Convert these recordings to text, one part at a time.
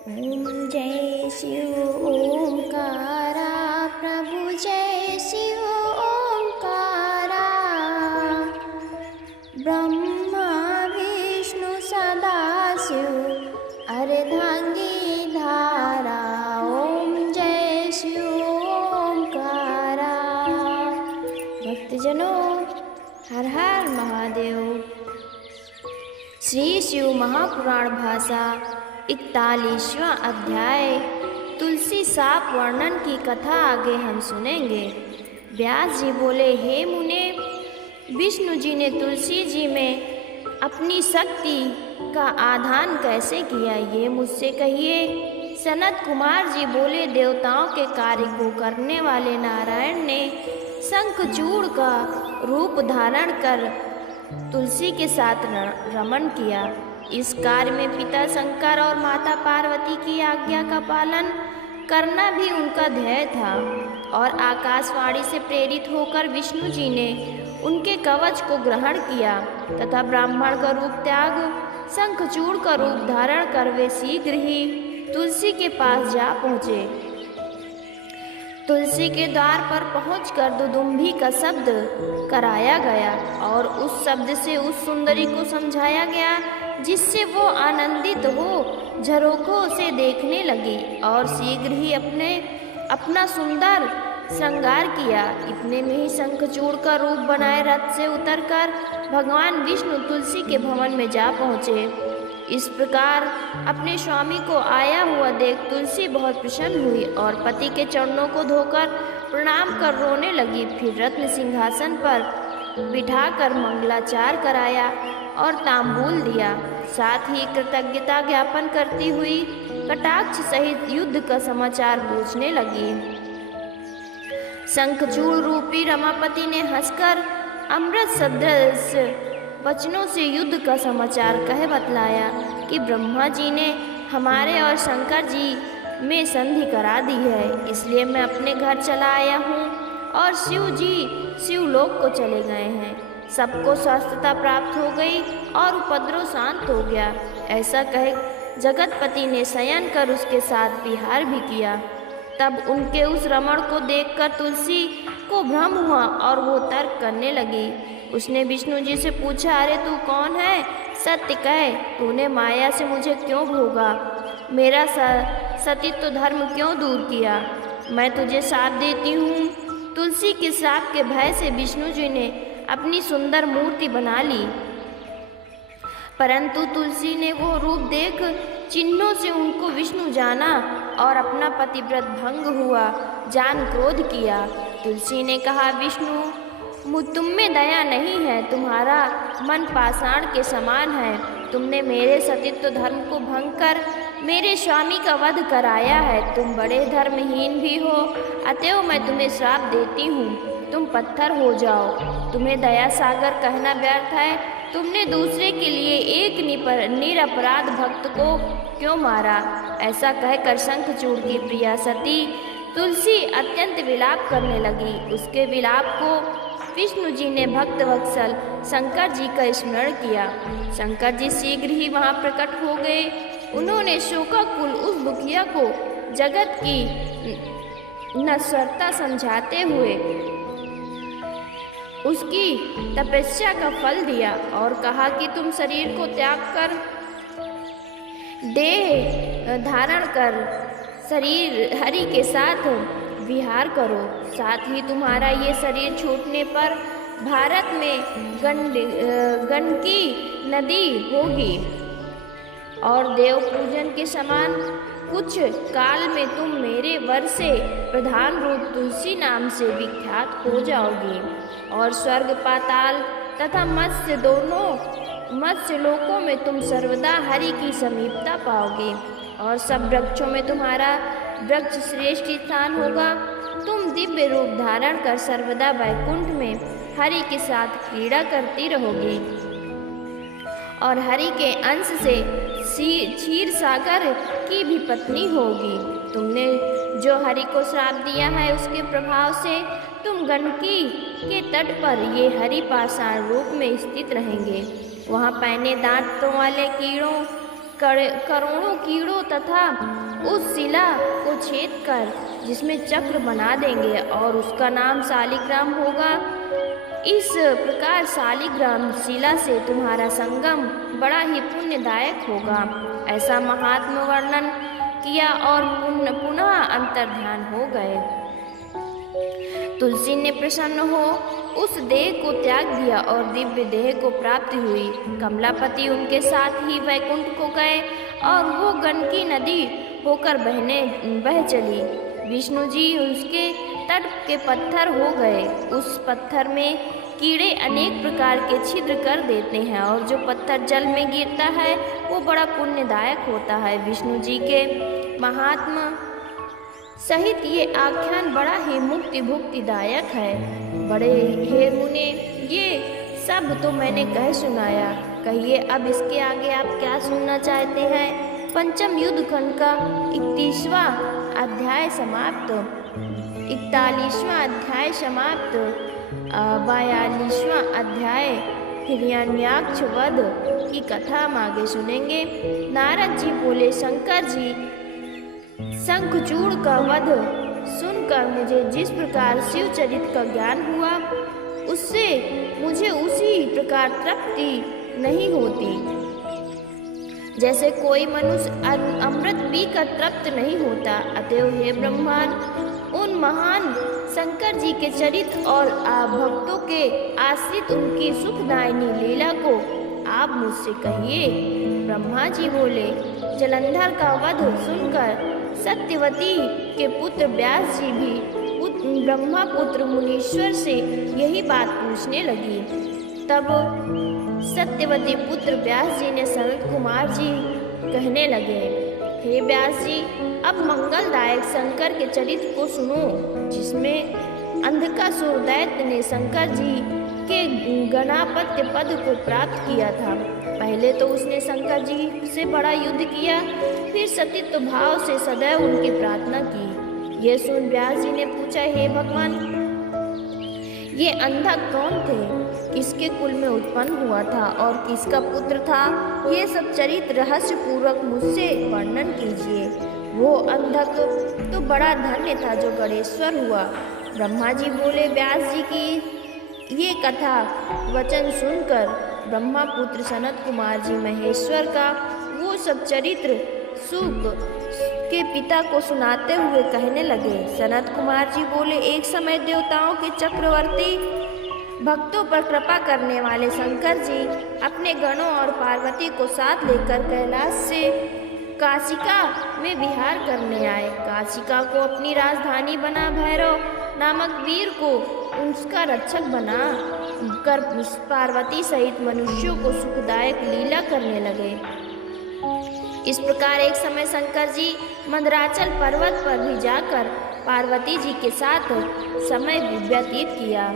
ओम जय शिव ओंकारा प्रभु जय शिव ओंकारा। ब्रह्मा विष्णु सदा शिव अर्धांगी धारा। ओम जय शिव ओंकारा। भक्तजनों, हर हर महादेव। श्री शिव महापुराण भाषा 41वां अध्याय तुलसी साप वर्णन की कथा आगे हम सुनेंगे। व्यास जी बोले, हे मुने, विष्णु जी ने तुलसी जी में अपनी शक्ति का आधान कैसे किया, ये मुझसे कहिए। सनत कुमार जी बोले, देवताओं के कार्य को करने वाले नारायण ने शंखचूड़ का रूप धारण कर तुलसी के साथ रमण किया। इस कार्य में पिता शंकर और माता पार्वती की आज्ञा का पालन करना भी उनका ध्येय था। और आकाशवाणी से प्रेरित होकर विष्णु जी ने उनके कवच को ग्रहण किया तथा ब्राह्मण का रूप त्याग शंखचूड़ का रूप धारण कर वे शीघ्र ही तुलसी के पास जा पहुँचे। तुलसी के द्वार पर पहुंचकर दुदुम्भी का शब्द कराया गया और उस शब्द से उस सुंदरी को समझाया गया, जिससे वो आनंदित हो झरोखों से देखने लगी और शीघ्र ही अपना सुंदर श्रृंगार किया। इतने में ही शंखचूड़ का रूप बनाए रथ से उतरकर भगवान विष्णु तुलसी के भवन में जा पहुँचे। इस प्रकार अपने स्वामी को आया हुआ देख तुलसी बहुत प्रसन्न हुई और पति के चरणों को धोकर प्रणाम कर रोने लगी। फिर रत्न सिंहासन पर बिठाकर मंगलाचार कराया और तांबूल दिया। साथ ही कृतज्ञता ज्ञापन करती हुई कटाक्ष सहित युद्ध का समाचार पूछने लगी। शंखचूड़ रूपी रमापति ने हंसकर अमृत सदृश वचनों से युद्ध का समाचार कह बतलाया कि ब्रह्मा जी ने हमारे और शंकर जी में संधि करा दी है, इसलिए मैं अपने घर चला आया हूँ और शिव जी शिवलोक को चले गए हैं। सबको स्वस्थता प्राप्त हो गई और उपद्रव शांत हो गया। ऐसा कह जगतपति ने शयन कर उसके साथ विहार भी किया। तब उनके उस रमण को देखकर तुलसी को भ्रम हुआ और वो तर्क करने लगी। उसने विष्णु जी से पूछा, अरे तू कौन है? सत्य कह, तूने माया से मुझे क्यों भोगा? मेरा सतीत्व धर्म क्यों दूर किया? मैं तुझे श्राप देती हूँ। तुलसी के श्राप के भय से विष्णु जी ने अपनी सुंदर मूर्ति बना ली, परंतु तुलसी ने वो रूप देख चिन्हों से उनको विष्णु जाना और अपना पतिव्रत भंग हुआ जान क्रोध किया। तुलसी ने कहा, विष्णु, तुम में दया नहीं है, तुम्हारा मन पाषाण के समान है। तुमने मेरे सतीत्व धर्म को भंग कर मेरे स्वामी का वध कराया है। तुम बड़े धर्महीन भी हो, अतएव मैं तुम्हें श्राप देती हूँ, तुम पत्थर हो जाओ। तुम्हें दया सागर कहना व्यर्थ है। तुमने दूसरे के लिए एक निरपराध भक्त को क्यों मारा? ऐसा कहकर शंखचूड़ की प्रिया सती तुलसी अत्यंत विलाप करने लगी। उसके विलाप को विष्णु जी ने भक्त वत्सल शंकर जी का स्मरण किया। शंकर जी शीघ्र ही वहां प्रकट हो गए। उन्होंने शोकाकुल उस दुखिया को जगत की नश्वरता समझाते हुए उसकी तपस्या का फल दिया और कहा कि तुम शरीर को त्याग कर देह धारण कर शरीर हरि के साथ विहार करो। साथ ही तुम्हारा ये शरीर छूटने पर भारत में गंडकी नदी होगी और देव पूजन के समान कुछ काल में तुम मेरे वर से प्रधान रूप तुलसी नाम से विख्यात हो जाओगी और स्वर्ग पाताल तथा मत्स्य लोकों में तुम सर्वदा हरि की समीपता पाओगे और सब वृक्षों में तुम्हारा वृक्ष श्रेष्ठ स्थान होगा। तुम दिव्य रूप धारण कर सर्वदा वैकुंठ में हरि के साथ क्रीड़ा करती रहोगी और हरि के अंश से क्षीर सागर की भी पत्नी होगी। तुमने जो हरि को श्राप दिया है उसके प्रभाव से तुम गंडकी के तट पर ये हरि पाषाण रूप में स्थित रहेंगे। वहाँ पैने दांतों वाले कीड़ों करोड़ों कीड़ों तथा उस शिला को छेद कर जिसमें चक्र बना देंगे और उसका नाम शालिग्राम होगा। इस प्रकार शालिग्राम शिला से तुम्हारा संगम बड़ा ही पुण्यदायक होगा। ऐसा महात्मा वर्णन किया और पुनः अंतर्ध्यान हो गए। तुलसी ने प्रसन्न हो उस देह को त्याग दिया और दिव्य देह को प्राप्ति हुई। कमलापति उनके साथ ही वैकुंठ को गए और वो गंडकी नदी होकर बह चली। विष्णु जी उसके तट के पत्थर हो गए। उस पत्थर में कीड़े अनेक प्रकार के छिद्र कर देते हैं और जो पत्थर जल में गिरता है वो बड़ा पुण्यदायक होता है। विष्णु जी के महात्मा सहित ये आख्यान बड़ा ही मुक्ति भुक्तिदायक है। बड़े हे मुने, ये सब तो मैंने कह सुनाया। कहिए अब इसके आगे आप क्या सुनना चाहते हैं। पंचम युद्ध खंड का 31वां अध्याय समाप्त। 41वां अध्याय समाप्त। 42वां अध्याय हिरण्याक्ष वध की कथा हम आगे सुनेंगे। नारद जी बोले, शंकर जी, शंखचूड़ का वध सुनकर मुझे जिस प्रकार शिव चरित का ज्ञान हुआ उससे मुझे उसी प्रकार तृप्ति नहीं होती जैसे कोई मनुष्य अमृत पीकर तृप्त नहीं होता। अतएव हे ब्रह्मान, उन महान शंकर जी के चरित और भक्तों के आश्रित उनकी सुखदायिनी लीला को आप मुझसे कहिए। ब्रह्मा जी बोले, जलंधर का वध सुनकर सत्यवती के पुत्र व्यास जी भी ब्रह्मा पुत्र मुनीश्वर से यही बात पूछने लगी। तब सत्यवती पुत्र व्यास जी ने सनत कुमार जी कहने लगे, हे व्यास जी, अब मंगलदायक शंकर के चरित्र को सुनो, जिसमें अंधकासुर दैत्य ने शंकर जी के गणापत्य पद को प्राप्त किया था। पहले तो उसने शंकर जी से बड़ा युद्ध किया, फिर सतीत्व भाव से सदैव उनकी प्रार्थना की। ये सुन व्यास जी ने पूछा, हे भगवान, ये अंधा कौन थे, किसके कुल में उत्पन्न हुआ था और किसका पुत्र था? ये सब चरित्र रहस्य पूर्वक मुझसे वर्णन कीजिए। वो अंधक तो बड़ा धन्य था जो गणेश्वर हुआ। ब्रह्मा जी बोले, व्यास जी की ये कथा वचन सुनकर ब्रह्मा पुत्र सनत कुमार जी महेश्वर का वो सब चरित्र सुक के पिता को सुनाते हुए कहने लगे। सनत कुमार जी बोले, एक समय देवताओं के चक्रवर्ती भक्तों पर कृपा करने वाले शंकर जी अपने गणों और पार्वती को साथ लेकर कैलाश से काशिका में विहार करने आए। काशिका को अपनी राजधानी बना भैरव नामक वीर को उसका रक्षक बना कर पार्वती सहित मनुष्यों को सुखदायक लीला करने लगे। इस प्रकार एक समय शंकर जी मंदराचल पर्वत पर भी जाकर पार्वती जी के साथ समय व्यतीत किया।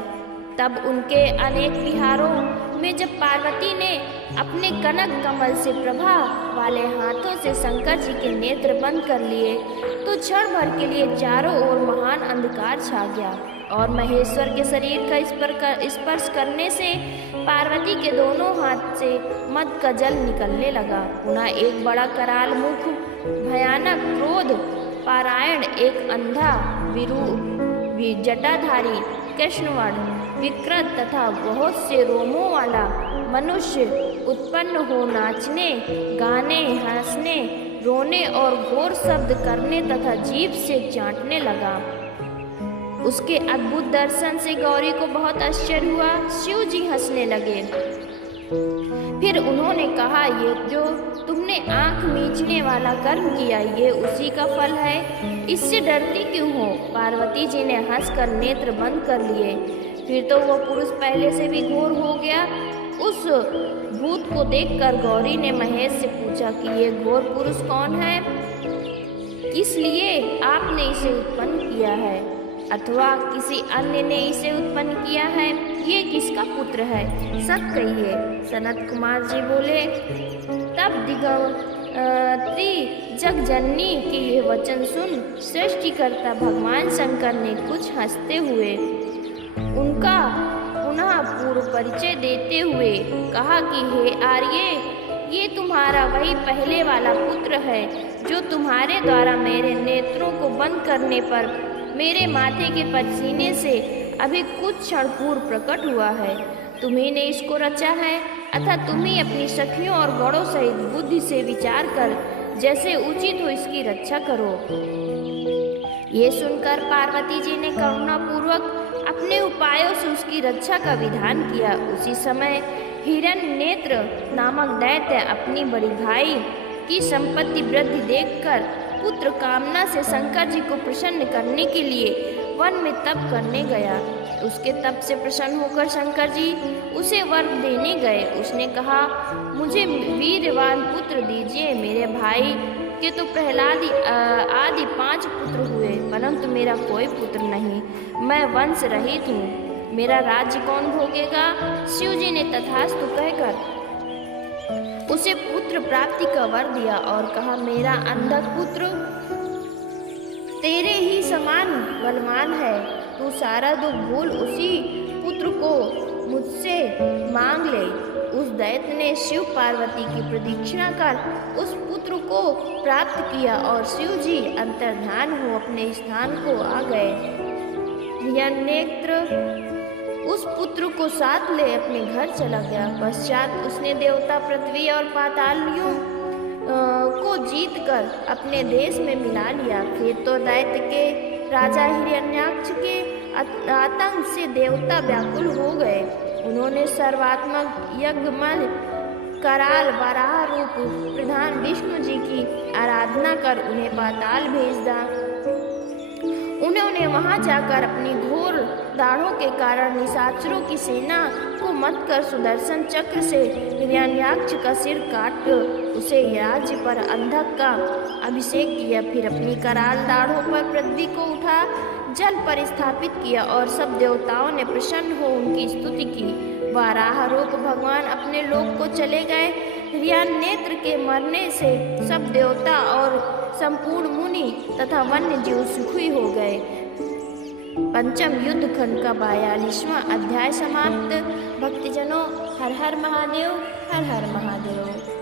तब उनके अनेक विहारों में जब पार्वती ने अपने कनक कमल से प्रभा वाले हाथों से शंकर जी के नेत्र बंद कर लिए तो क्षण भर के लिए चारों ओर महान अंधकार छा गया और महेश्वर के शरीर का स्पर्श करने से पार्वती के दोनों हाथ से मद का जल निकलने लगा। पुनः एक बड़ा कराल मुख भयानक क्रोध पारायण एक अंधा जटाधारी कृष्णवर्ण विकृत तथा बहुत से रोमों वाला मनुष्य उत्पन्न हो नाचने, गाने, हंसने, रोने और घोर शब्द करने तथा जीभ से चाटने लगा। उसके अद्भुत दर्शन से गौरी को बहुत आश्चर्य हुआ। शिव जी हंसने लगे। फिर उन्होंने कहा, ये जो तुमने आंख मीचने वाला कर्म किया ये उसी का फल है, इससे डरती क्यों हो? पार्वती जी ने हंसकर नेत्र बंद कर लिए। फिर तो वह पुरुष पहले से भी घोर हो गया। उस भूत को देखकर गौरी ने महेश से पूछा कि ये घोर पुरुष कौन है, किस लिए आपने इसे उत्पन्न किया है अथवा किसी अन्य ने इसे उत्पन्न किया है? ये किसका पुत्र है, सब कहिए। सनत कुमार जी बोले, तब दिगंत्री जगजननी के ये वचन सुन सृष्टिकर्ता भगवान शंकर ने कुछ हंसते हुए उनका पुनः पूर्व परिचय देते हुए कहा कि हे आर्ये, ये तुम्हारा वही पहले वाला पुत्र है जो तुम्हारे द्वारा मेरे नेत्रों को बंद करने पर मेरे माथे के पसीने से अभी कुछ क्षण पूर्व प्रकट हुआ है। तुम्ही ने इसको रचा है, अतः तुम्ही अपनी सखियों और गणों सहित बुद्धि से विचार कर जैसे उचित हो इसकी रक्षा करो। ये सुनकर पार्वती जी ने करुणापूर्वक अपने उपायों से उसकी रक्षा का विधान किया। उसी समय हिरण्यनेत्र नामक दैत्य अपनी बड़ी भाई की संपत्ति वृद्धि देखकर पुत्र कामना से शंकर जी को प्रसन्न करने के लिए वन में तप करने गया। उसके तप से प्रसन्न होकर शंकर जी उसे वर देने गए। उसने कहा, मुझे वीरवान पुत्र दीजिए। मेरे भाई के तो प्रहलाद आदि 5 पुत्र हुए, परंतु मेरा कोई पुत्र नहीं। मैं वंश रहित हूँ, मेरा राज्य कौन भोगेगा? शिव जी ने तथास्तु कहकर उसे पुत्र प्राप्ति का वर दिया और कहा, मेरा अंधक पुत्र तेरे ही समान बलवान है। तू सारा दुख भूल उसी पुत्र को मुझसे मांग ले। उस दैत्य ने शिव पार्वती की प्रदक्षिणा कर उस पुत्र को प्राप्त किया और शिव जी अंतर्ध्यान हो अपने स्थान को आ गए। हिरण्यनेत्र उस पुत्र को साथ ले अपने घर चला गया। पश्चात उसने देवता पृथ्वी और पातालियों को जीतकर अपने देश में मिला लिया। फिर तो दैत्य के राजा हिरण्याक्ष के आतंक से देवता व्याकुल हो गए। उन्होंने सर्वात्मक यज्ञमल कराल वराह रूप प्रधान विष्णु जी की आराधना कर उन्हें पाताल भेज दिया। उन्होंने वहां जाकर अपनी घोर दाढ़ों के कारण निशाचरों की सेना को मत कर सुदर्शन चक्र से हिरण्याक्ष का सिर काट उसे राज्य पर अंधक का अभिषेक किया। फिर अपनी कराल दाढ़ों पर पृथ्वी को उठा जल पर स्थापित किया और सब देवताओं ने प्रसन्न हो उनकी स्तुति की। वाराह रूप भगवान अपने लोक को चले गए। हिरण्यनेत्र के मरने से सब देवता और संपूर्ण मुनि तथा वन्य जीव सुखी हो गए। पंचम युद्ध खंड का 42वां अध्याय समाप्त। भक्तजनों, हर हर महादेव, हर हर महादेव।